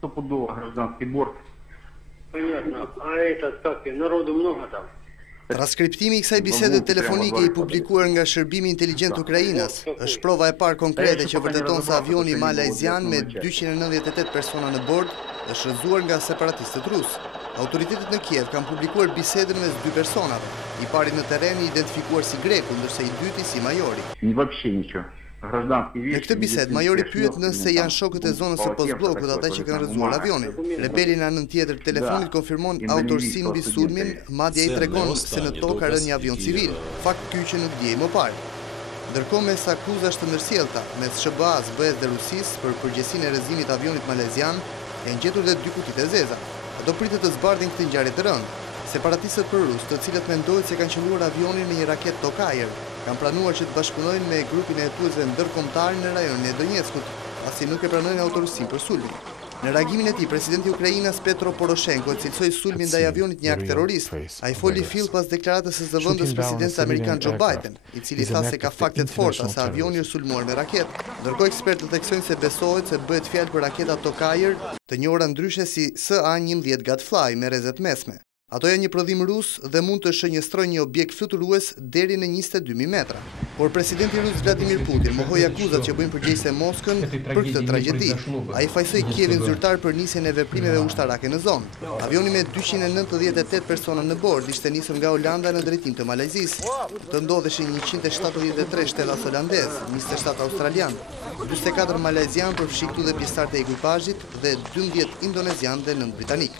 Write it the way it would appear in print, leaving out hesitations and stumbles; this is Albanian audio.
стопудово гражданский борт. Понятно. А этот, как, народу много там? Transkriptimi I kësaj bisede telefonike I publikuar nga Shërbimi Inteligjent Ukrainas është prova e parë konkrete që vërteton se avioni malajzian me 298 persona në bord është shëzuar nga separatistët rusë. Autoritetet në Kiev kanë publikuar bisedën mes dy personave, I pari në terren I identifikuar si greku, ndërsa I dyti si majori. Вообще ничего. Në këtë bisedë, majori pyet nëse janë shokët e zonës së postbllokut ata që kanë rrëzuar avionin. Rebeli në anën tjetër të telefonit konfirmon autorsinë mbi sulmin, madje ai tregon se në tokë ka rënë një avion civil, fakt ky që nuk diej më parë. Ndërkohë mes akuzash të ndërsjellta mes SBA-s, BE-s dhe Rusisë për përgjegjësinë e rrëzimit të avionit malezian, janë gjetur dhe 2 kuti të zeza. Ato pritet të zbardhin këtë ngjarje të rëndë. Separatistët prorus, të cilët mendojnë se kanë qelluar avionin me një raketë Tokajer, kanë pranuar që të bashkëpunojnë me grupin e hetuesve ndërkombëtar në rajonin e Donjeckut, pasi nuk e pranojnë autorsinë për sulmin. Në reagimin e tij, presidenti I Ukrainës Petro Poroshenko cilsoi sulmin ndaj avionit një akt terrorist. Ai foli fill pas deklaratës së zëvendës presidentit amerikan Joe Biden, I cili tha se ka fakte të forta se avioni është sulmuar me raketë. Ndërkohë ekspertët theksojnë se besohet se bëhet fjalë për raketa Tokajer, të njohura ndryshe si SA-11 Gadfly me rrezet mesme. Ato janë një prodhim rus dhe mund të shënjestrojnë një objekt fluturues deri në 22.000 metra. Por presidenti rus Vladimir Putin mohoi akuzat që bëjnë përgjegjëse Moskën për këtë tragjedi. Ai fajsoi Kievin zyrtar për nisjen e veprimeve ushtarake në zonë. Avioni me 298 persona në bord ishte nisur nga Olanda në drejtim të Malajzisë. Të ndodheshin 173 shtetas holandez, 27 australian, 44 malajzian përfshi këtu dhe pjesëtarët e ekuipazhit dhe 12 indonezian dhe 9 britanik.